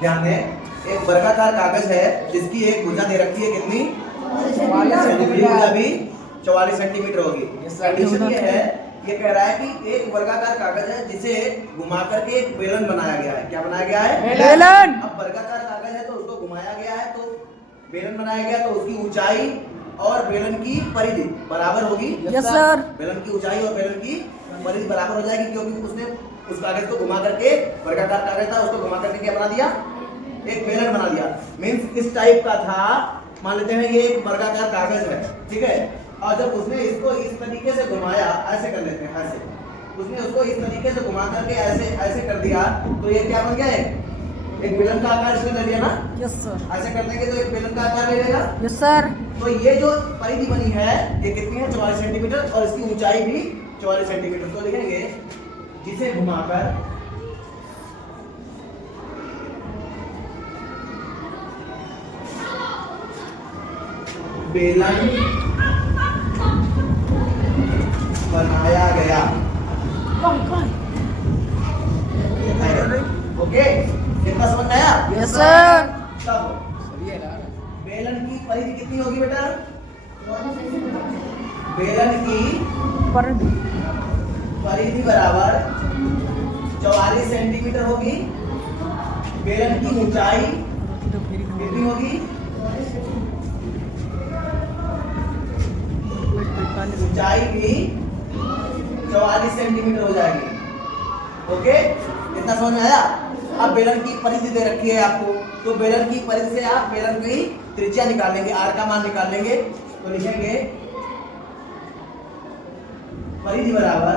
ध्यान दें, एक वर्गाकार कागज है जिसकी एक भुजा दे रखी है कितनी, 44 सेंटीमीटर होगी। कंडीशन ये है, ये कह रहा है कि एक वर्गाकार कागज है जिसे घुमा करके एक बेलन बनाया गया है। क्या बनाया गया है? बेलन। अब वर्गाकार कागज है तो उसको घुमाया गया है, तो बेलन बनाया गया, तो उसकी ऊंचाई और बेलन की परिधि बराबर होगी। Yes sir. बेलन की ऊंचाई और बेलन की परिधि बराबर हो जाएगी, क्योंकि उसने उस कागज को घुमा करके, वर्गाकार कागज था उसको घुमा करके क्या बना दिया, एक बेलन बना दिया। मींस इस टाइप का था, मान लेते हैं ये एक वर्गाकार कागज है, ठीक है, और जब उसने इसको इस तरीके से घुमाया, ऐसे कर लेते हैं, ऐसे उसने उसको इस तरीके से घुमा करके ऐसे ऐसे कर दिया, तो ये क्या बन गया, एक बेलन का आकार इसने ले लिया ना। Yes sir. ऐसे कर देंगे तो एक बेलन का आकार ले लेगा। Yes sir. तो ये जो परिधि बनी है ये कितनी है, 44 सेंटीमीटर, और इसकी ऊंचाई भी 44 सेंटीमीटर। तो लिखेंगे जिसे घुमाकर बेलन बनाया गया। ओके, कितना समझ आया? Yes sir. तब बेलन की परिधि कितनी होगी बेटा, बेलन की परिधि बराबर 44 सेंटीमीटर होगी। बेलन की ऊंचाई कितनी होगी, ऊंचाई भी 44 सेंटीमीटर हो जाएगी। ओके, इतना समझ में आया? अब बेलन की परिधि दे रखी है आपको, तो बेलन की परिधि से आप बेलन की त्रिज्या निकालेंगे, आर का मान निकालेंगे, तो लिखेंगे परिधि बराबर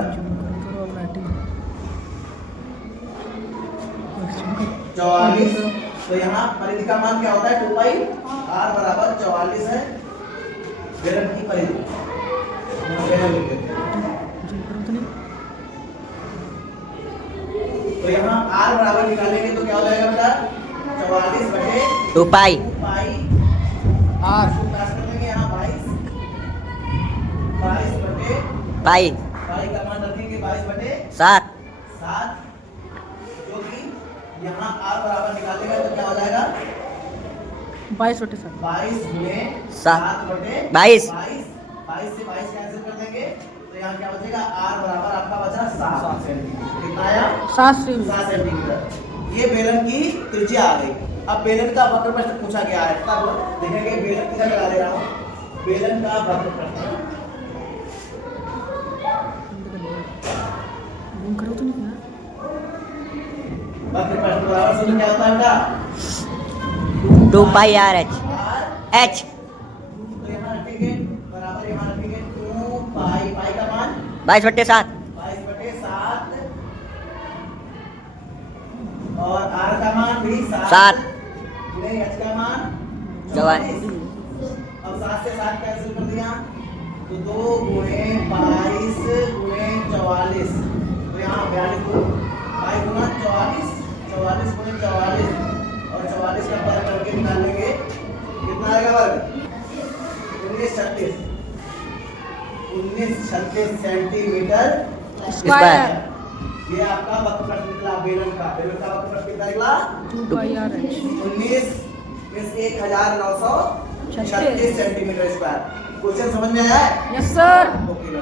44। तो यहाँ परिधि का मान क्या होता है, 2 पाई आर बराबर 44 है बेलन की परिधि। तो यहाँ आर बराबर निकालेंगे तो क्या हो जाएगा बेटा, 44 बटे 2 पाई आर कर देंगे यहाँ 22 बटे पाई पाई का मान रखेंगे 22 बटे 7 जो कि यहाँ आर बराबर निकालेगा तो क्या हो जाएगा, 22 बटे 7 22 गुणे 7 7 बटे 22 22 से 22 कैंसिल कर देंगे, तो यहाँ क्या बचेगा, आर बराबर आपका बचा 7 सेंटीमीटर। कितना आया, 7 सेंटीमीटर। ये बेलन की त्रिज्या आ गई। अब बेलन का वक्र प्रश्न पूछा गया है, तब देखेंगे बेलन किधर लगा दे रहा हूँ, बेलन का वक्र प्रश्न। वक्र प्रश्न बराबर सूत्र क्या होता है बेटा, 2 पाई आर एच एच तो यहाँ रखेंगे बराबर, यहाँ रखेंगे 2 पाई, पाई का मान 22 बटे 7 22 बटे 7 और आर का मान भी 7 गुणे एच का मान 44। अब 7 से 7 कैंसिल कर दिया तो 2 गुणे 22 गुणे 44, तो यहाँ 42 5 गुना 44 44 गुणे 44 और 44 का वर्ग करके निकालेंगे, कितना आएगा वर्ग, 1936 सेंटीमीटर स्क्वायर। ये आपका वक्र प्रश्न निकला बेलन का वक्र प्रश्न कितना निकला, 2 pi R H 19 1936 centimetre square. Question समझ में आया है? Yes sir. ओके।